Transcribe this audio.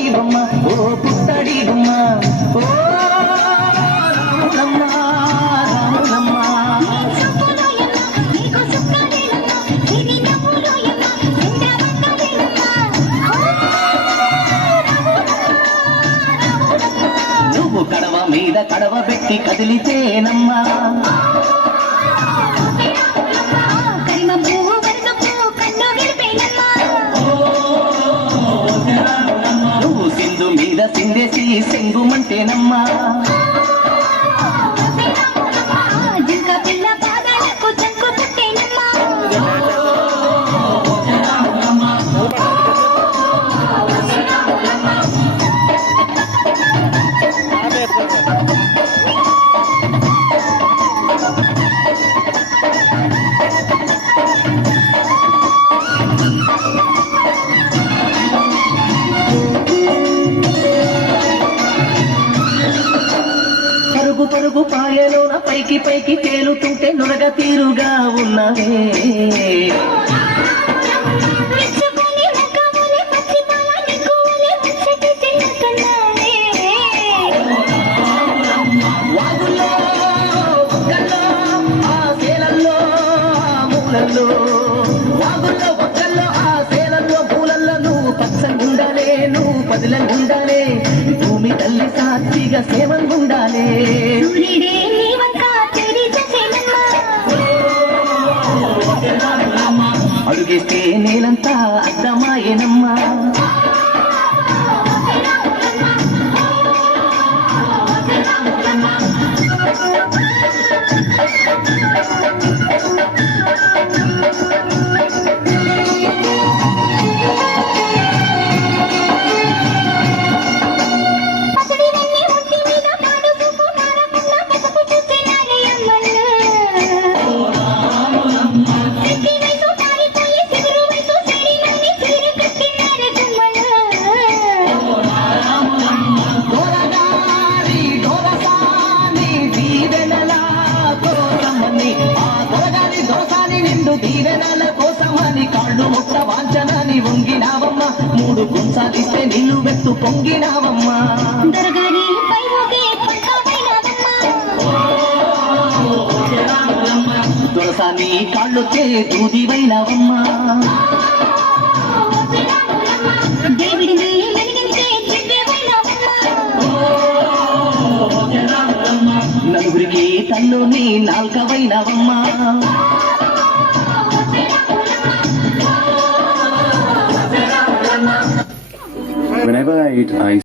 పుత్తడి బొమ్మ ఓ పుత్తడి బొమ్మ ఓ రాములమ్మ రాములమ్మ నువ్వు కడవ మీద కడవ పెట్టి కదిలితేనమ్మా నువ్వు సింధు మీద సిందేసి సెంగుమంటేనమ్మా పరుగు పరుగు పాయలోన పైకి పైకి తేలుతుంటే నురగ తీరుగా ఉన్నవే వాగుల్లో ఒక్కల్లో ఆ సేలల్లో మూలల్లో వాగుల్లో ఒక్కల్లో ఆ సేలల్లో మూలల్లో నువ్వు పచ్చగుండాలే నువ్వు పదిలంగుండాలే భూమి తల్లి సాక్షిగా సేవంగుండాలే అడుగేస్తే నేలంతా అర్థమాయేనమ్మా దీవెనల కోసమని కాళ్ళు మొక్క వాంచనని వంగినావమ్మ మూడు కొంచాలిస్తే నీళ్ళు వెత్తు పొంగినావమ్మా దొరసాని కాళ్ళొచ్చే దూదివైనవమ్మా నలుగురికి తల్లోని నాల్కవైనవమ్మా Whenever I eat, I